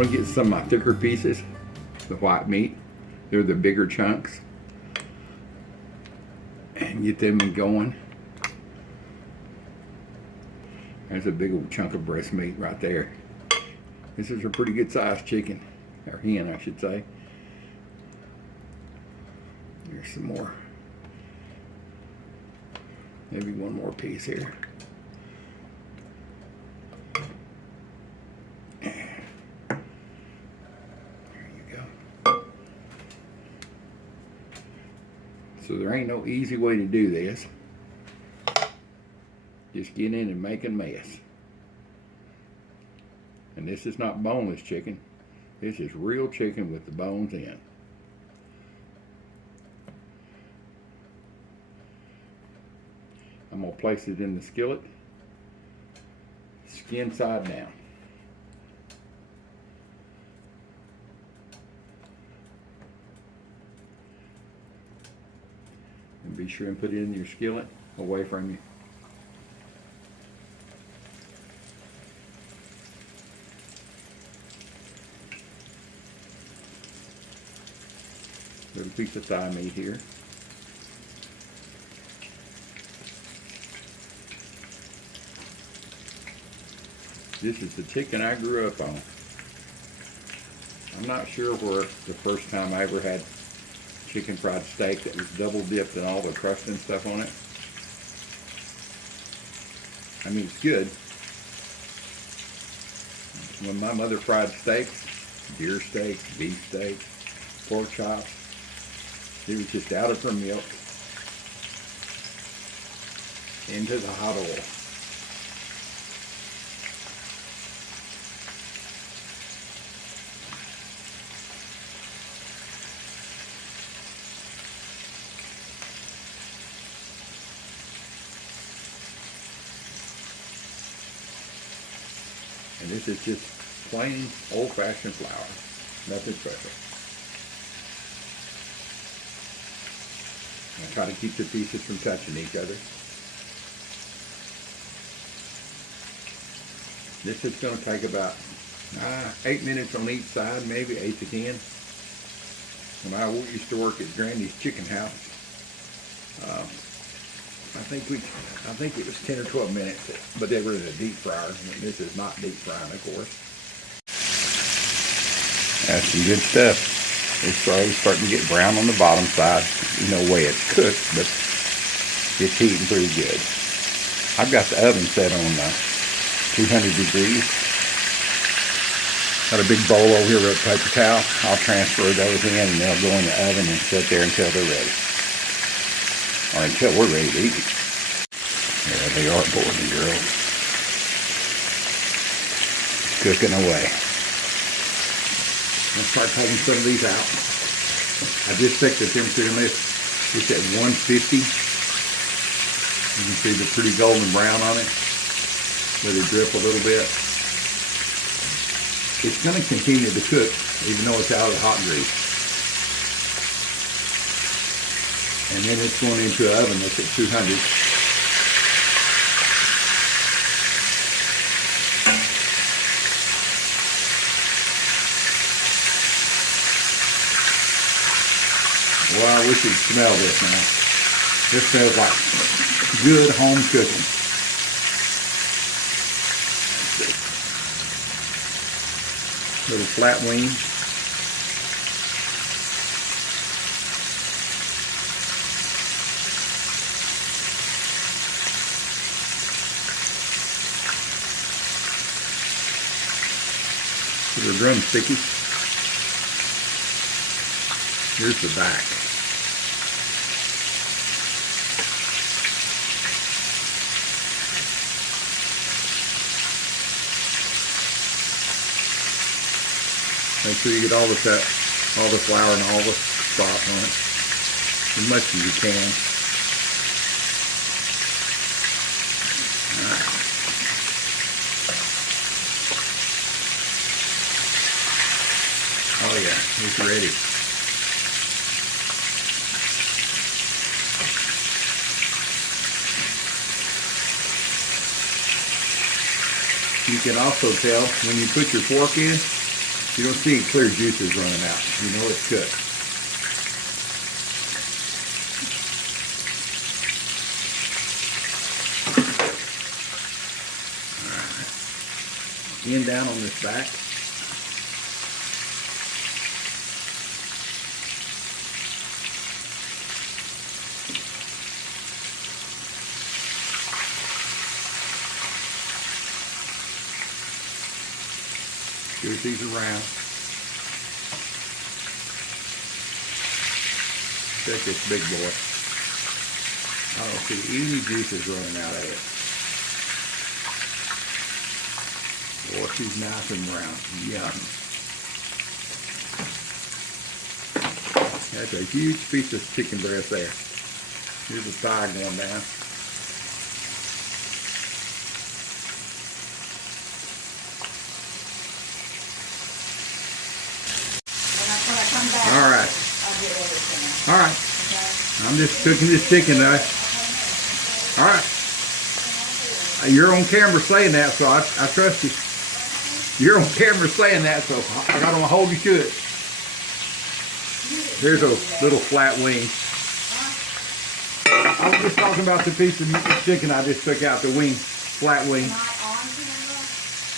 want to get some of my thicker pieces, the white meat. They're the bigger chunks. And get them going. There's a big old chunk of breast meat right there. This is a pretty good sized chicken, or hen I should say. Here's some more. Maybe one more piece here. There you go. So there ain't no easy way to do this. Just get in and make a mess. And this is not boneless chicken. This is real chicken with the bones in. I'm going to place it in the skillet, skin side down. And be sure and put it in your skillet away from you. Little piece of thigh meat here. This is the chicken I grew up on. I'm not sure where the first time I ever had chicken fried steak that was double dipped in all the crust and stuff on it. I mean, it's good. When my mother fried steaks, deer steak, beef steak, pork chops, it was just out of her milk into the hot oil. And this is just plain old-fashioned flour, nothing special. I try to keep the pieces from touching each other. This is going to take about 8 minutes on each side, maybe 8 to 10. When I used to work at Grandy's Chicken House, I think it was 10 or 12 minutes, but they were in a deep fryer. And this is not deep frying, of course. That's some good stuff. It's already starting to get brown on the bottom side. No way it's cooked, but it's heating pretty good. I've got the oven set on 200 degrees. Got a big bowl over here with a paper towel. I'll transfer those in and they'll go in the oven and sit there until they're ready. Or until we're ready to eat. There they are, boys and girls. Cooking away. I'll start taking some of these out. I just checked the temperature on this. It's at 150. You can see the pretty golden brown on it. Let it drip a little bit. It's going to continue to cook even though it's out of the hot grease. And then it's going into an oven that's at 200. Well, I wish you'd smell this now. This smells like good home cooking. Little flat wing. Little drumstickies. Here's the back. Make sure you get all the flour and all the sauce on it, as much as you can. All right. Oh yeah, it's ready. You can also tell when you put your fork in, You don't see any clear juices running out. You know it's cooked. All right. End down on this back. Scoot these around. Check this big boy. I don't see any juices running out of it. Boy, she's nice and brown. Yum. That's a huge piece of chicken breast there. Here's the thigh going down. All right. All right. I'm just cooking this chicken now. All right. You're on camera saying that, so I trust you. You're on camera saying that, so I got to hold you to it. Here's a little flat wing. I was just talking about the piece of chicken I just took out, the wing, flat wing.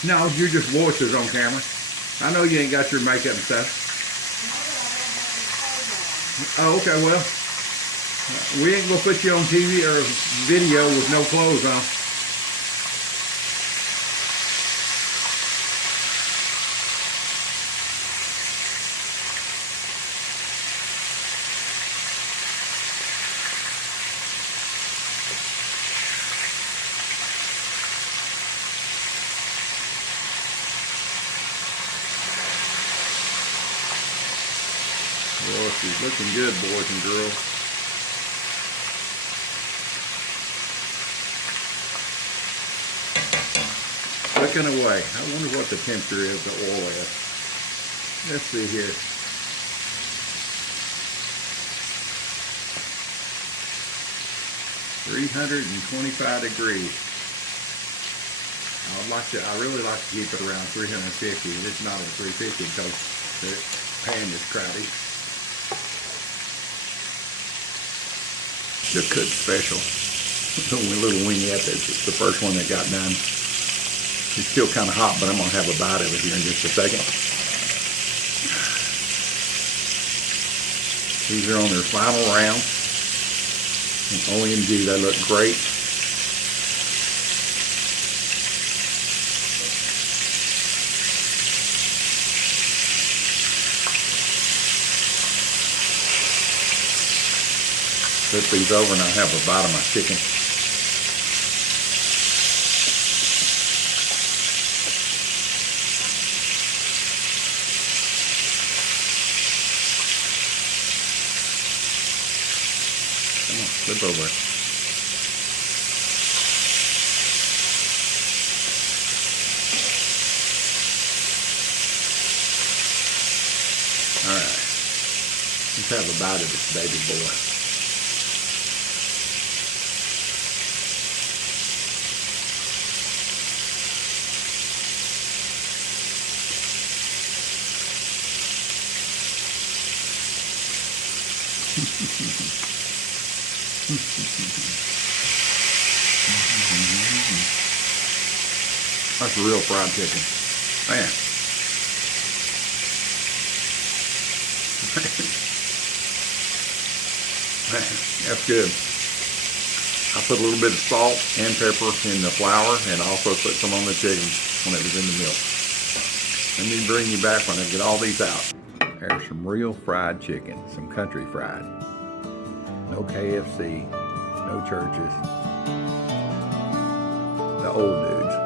No, you're just voices on camera. I know you ain't got your makeup and stuff. Oh, okay, well, we ain't gonna put you on TV or video with no clothes on. Well, she's looking good, boys and girls. Cooking away. I wonder what the temperature is, the oil is. Let's see here. $325 degrees. I really like to keep it around 350. It's not at 350 because the pan is crowded. The cook special. The little wingette, that's the first one that got done. It's still kind of hot, but I'm going to have a bite of it here in just a second. These are on their final round. And OMG, they look great. Flip these over and I'll have a bite of my chicken. Come on, flip over it. All right, let's have a bite of this baby boy. That's real fried chicken. Man. That's good. I put a little bit of salt and pepper in the flour and also put some on the chicken when it was in the milk. Let me bring you back when I get all these out. There's some real fried chicken, some country fried. No KFC, no churches. The old dudes.